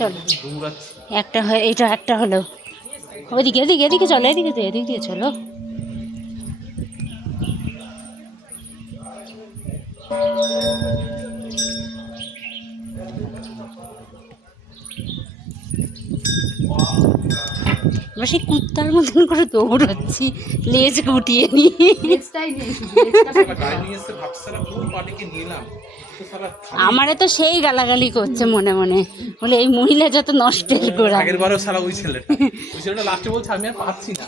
চলো একটা হয়, এটা একটা হলো। ওইদিকে এদিকে এদিকে চলো, এদিকে তো এদিক দিয়ে চলো। আমরা সেই কুত্তার মতন করে দৌড়চ্ছি, লেজ গুটিয়ে নিয়ে। আমারে তো সেই গালাগালি করছে মনে মনে, বলে এই মহিলা যত নষ্টের গোড়া। আগের বারও সারা ওই ছেলেটা লাস্টে বলছে আমি আর পাচ্ছি না।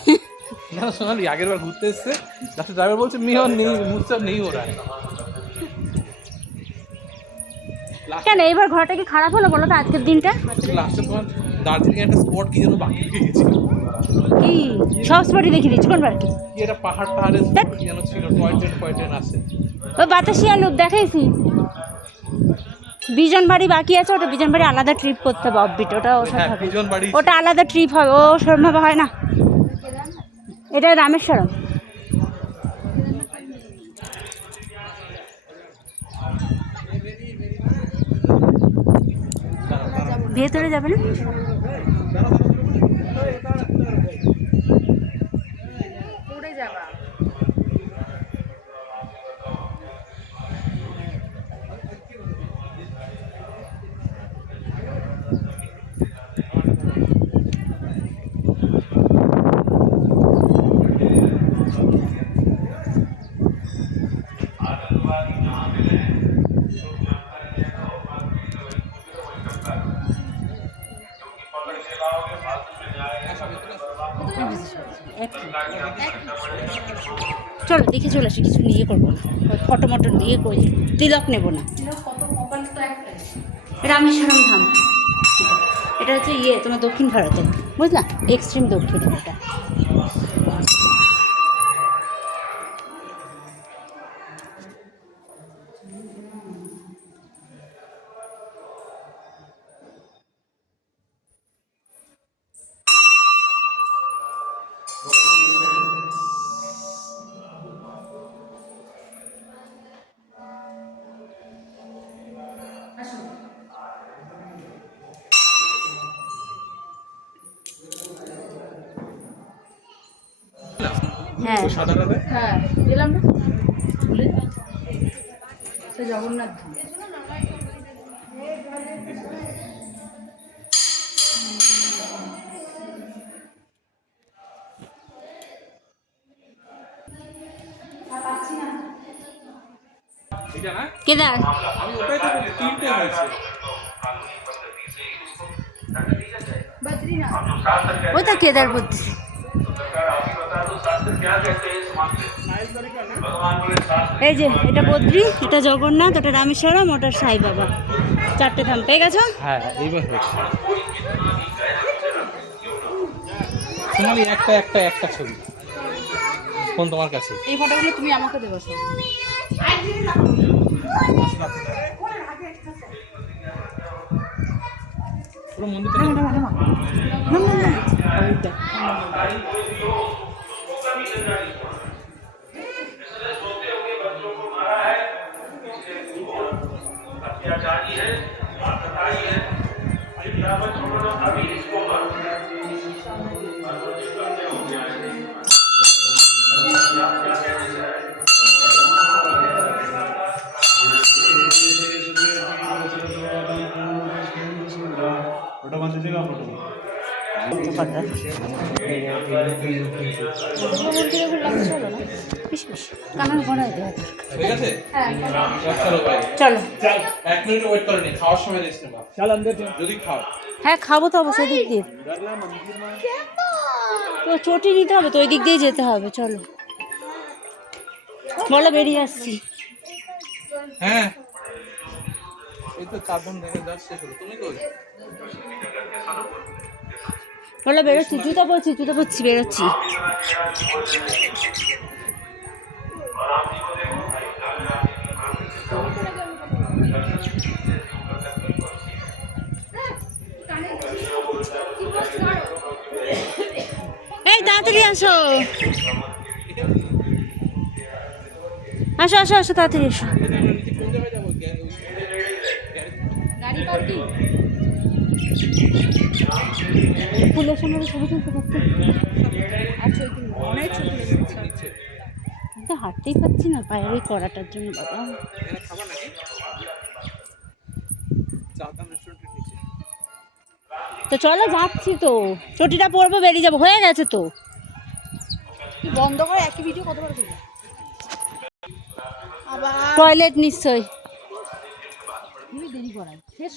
না সোনালি আগের বার ঘুরতে এসছে, লাস্টে ড্রাইভার বলছে মেয়ে নেই, মুখটা নেই ওরা। কেন এইবার ঘরটা কি খারাপ হলো বলো তো আজকের দিনটা? লাস্টে তোমার দার্জিলিং একটা স্পট কি যেন বাকি রেখে গেছিল। কি সব স্পটই দেখিয়ে দিচ্ছি, কোন বার কি এটা পাহাড়ের স্পট কি যেন ছিল, টয় ট্রেন আছে। ওই বাতাসিয়া লোক দেখাইছি। বিজন বাড়ি বাকি আছে, ওটা বিজন বাড়ি আলাদা ট্রিপ করতে হবে, অফবিট ওটা ওটা আলাদা ট্রিপ হবে, ও সম্ভব হয় না। এটা রামেশ্বরম। ভেতরে যাবে না? চলো দেখে চলে আসি, কিছু নিয়ে করবো না, ফটো মটো নিয়ে করি, তিলক নেবো না। রামেশ্বরম ধাম, এটা হচ্ছে ইয়ে তোমার দক্ষিণ ভারতে, বুঝলা, এক্সট্রিম দক্ষিণ এটা। হ্যাঁ হ্যাঁ এলাম না জগন্নাথ ধাম। কেদার ওই তো কেদার বলছি। এই যে এটা বদ্রী, এটা জগন্নাথ, ওটা রামেশ্বরম, ওটা সাই বাবা, চারটে ধাম পেয়ে গেছো। হ্যাঁ এইবার হয়েছে। সোনালি একটা একটা একটা ছবি কোন তোমার কাছে? এই ফটোগুলো তুমি আমাকে দেবো সব। পুরো মন্দিরটা চলো এক মিনিট ওয়েট করে নি, খাওয়ার সময় রেস্ট নেবা। চল আন্দর যদি খাও। হ্যাঁ খাবো তো অবশ্যই, দিক দিয়ে তো চটি নিতে হবে তো, ওই দিক দিয়ে যেতে হবে। চলো বলো, বেরিয়ে আসছি। হ্যাঁ এই তো চারজন দেখে যাচ্ছে, তুমি কই? বলো বেরোচ্ছি, জুতো পরছি বেরোচ্ছি। এই তাড়াতাড়ি আসো, আসো আসো আসো, তাড়াতাড়ি এসো। গাড়ি পার্কিং ফুলের সঙ্গে ছবি তুলতে করতে আচ্ছা অনেক ছবি তুলেছে। তো হাঁটতেই পারছি না পায়ের ওই কড়াটার জন্য বাবা। এখানে খাবার নাকি চাঁদাম রেস্টুরেন্টের নিচে। তো চলো যাচ্ছি তো, চটিটা পরবো বেরিয়ে যাবো, হয়ে গেছে তো। তুই বন্ধ করে একই ভিডিও কতবার করবি আবার টয়লেট নিশ্চয়ই দেরি করাই শেষ